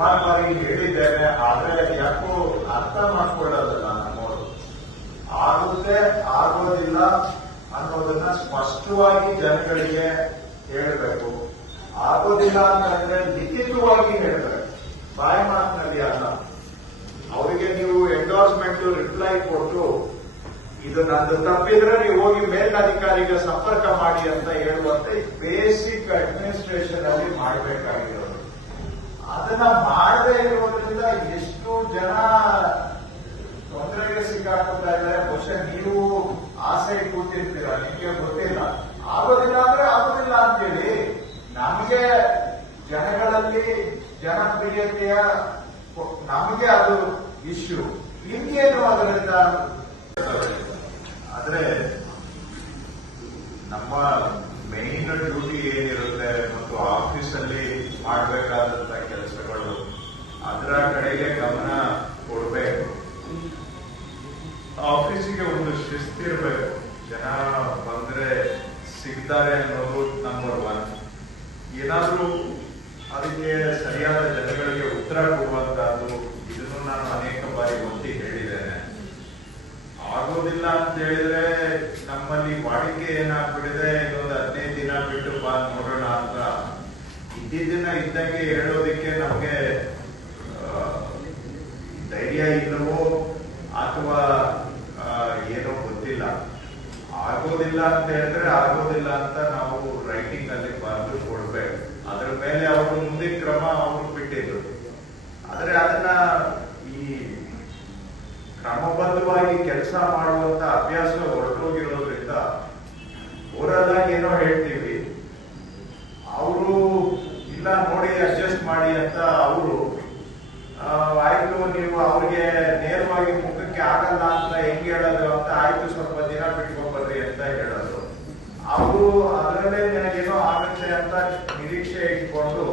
ಸುಮಾರು ಬಾರಿ ಹೇಳಿದ್ದೇನೆ. ಆದ್ರೆ ಯಾಕೋ ಅರ್ಥ ಮಾಡ್ಕೊಳ್ಳೋದಲ್ಲ ನಮ್ಮವರು. ಆಗುತ್ತೆ ಆಗೋದಿಲ್ಲ ಅನ್ನೋದನ್ನ ಸ್ಪಷ್ಟವಾಗಿ ಜನಗಳಿಗೆ ಹೇಳಬೇಕು. ಆಗೋದಿಲ್ಲ ಅಂತಂದ್ರೆ ಲಿಖಿತವಾಗಿ ಹೇಳ್ಬೇಕು, ಬಾಯಿ ಮಾತಿನಲ್ಲಿ ಅಲ್ಲ. ಅವರಿಗೆ ನೀವು ಎಂಡೋರ್ಸ್ಮೆಂಟ್ ರಿಪ್ಲೈ ಕೊಟ್ಟು ಇದು ನಂದು ತಪ್ಪಿದ್ರೆ ನೀವು ಹೋಗಿ ಮೇಲಧಿಕಾರಿಗೆ ಸಂಪರ್ಕ ಮಾಡಿ ಅಂತ ಹೇಳುವಂತೆ ಬೇಸಿಕ್ ಅಡ್ಮಿನಿಸ್ಟ್ರೇಷನ್ ಅಲ್ಲಿ ಮಾಡಬೇಕಾಗಿರೋದು. ಅದನ್ನ ಮಾಡದೇ ಇರೋದ್ರಿಂದ ಎಷ್ಟು ಜನ ತೊಂದರೆಗೆ ಸಿಕ್ಕಾಕೊಳ್ತಾ ಇದ್ದಾರೆ. ಬಹುಶಃ ನೀವು ಆಸೆ ಕೂತಿರ್ತೀರ, ನಿಮಗೆ ಗೊತ್ತಿಲ್ಲ. ಆಗೋದಿಲ್ಲ ಅಂದ್ರೆ ಆಗೋದಿಲ್ಲ ಅಂತೇಳಿ. ನಮಗೆ ಜನಗಳಲ್ಲಿ ಜನಪ್ರಿಯತೆಯ ನಮಗೆ ಅದು ಇಶ್ಯೂ. ನಿಮ್ಗೇನು ಅದರಿಂದ? ಆದ್ರೆ ನಮ್ಮ ಮೇನ್ ಡ್ಯೂಟಿ ಏನಿರುತ್ತೆ ಮತ್ತು ಆಫೀಸಲ್ಲಿ ಮಾಡಬೇಕಾದಂತ ಕೆಲಸಗಳು, ಅದರ ಕಡೆಗೆ ಗಮನ ಕೊಡಬೇಕು. ಆಫೀಸಿಗೆ ಒಂದು ಶಿಸ್ತಿರ್ಬೇಕು. ಜನ ಬಂದ್ರೆ ಸಿಗ್ತಾರೆ ಅನ್ನೋದು ನಂಬರ್ 1. ಏನಾದ್ರೂ ಅದಕ್ಕೆ ಸರಿಯಾದ ಜನಗಳಿಗೆ ಉತ್ತರ ಕೊಡುವಂತಹದ್ದು, ಇದನ್ನು ನಾನು ಅನೇಕ ಬಾರಿ ಒತ್ತಿ ಹೇಳಿದ್ದೇನೆ. ಆಗೋದಿಲ್ಲ ಅಂತ ಹೇಳಿದ್ರೆ ನಮ್ಮಲ್ಲಿ ವಾಡಿಕೆ ಏನಾಗ್ಬಿಟ್ಟಿದೆ, ಇನ್ನೊಂದು 15 ದಿನ ಬಿಟ್ಟು ಬಾ ನೋಡೋಣ ಅಂತ ಇದ್ದಿದ್ದನ್ನ ಇದ್ದಂಗೆ ಹೇಳೋದಿಕ್ಕೆ ನಮ್ಗೆ ಧೈರ್ಯ ಇಲ್ಲವೋ ಅಥವಾ ಏನೋ ಗೊತ್ತಿಲ್ಲ. ಆಗೋದಿಲ್ಲ ಅಂತ ಹೇಳಿದ್ರೆ ಆಗೋದಿಲ್ಲ ಅಂತ ನಾವು ರೈಟಿಂಗ್ ಅಲ್ಲಿ ಬರೆದು ಕೊಡ್ಬೇಕು. ಅದ್ರ ಮೇಲೆ ಅವರು ಮುಂದಿನ ಕ್ರಮ ಅವರು ಬಿಟ್ಟಿದ್ರು. ಆದ್ರೆ ಅದನ್ನ ಈ ಕ್ರಮಬದ್ಧವಾಗಿ ಕೆಲಸ ಮಾಡುವಂತ ಅಭ್ಯಾಸ ಹೊರಟೋಗಿರೋದ್ರಿಂದ ಓರಲ್ ಆಗಿ ಏನೋ ಹೇಳ್ತೀವಿ, ಅವರು ಇಲ್ಲ ನೋಡಿ ಅಡ್ಜಸ್ಟ್ ಮಾಡಿ ಅಂತ ಅವರು ಆಯ್ತು ನೀವು ಅವ್ರಿಗೆ ನೇರವಾಗಿ ಮುಖಕ್ಕೆ ಆಗಲ್ಲ ಅಂತ ಹೆಂಗ್ ಹೇಳೋದು ಅಂತ, ಆಯ್ತು ಸ್ವಲ್ಪ ದಿನ ಬಿಟ್ಕೊಂಡ್ಬರ್ರಿ ಅಂತ ಹೇಳೋದು. ಅವರು ಅದರಲ್ಲೇ ನನಗೇನೋ ಆಗುತ್ತೆ ಅಂತ ನಿರೀಕ್ಷೆ ಇಟ್ಕೊಂಡು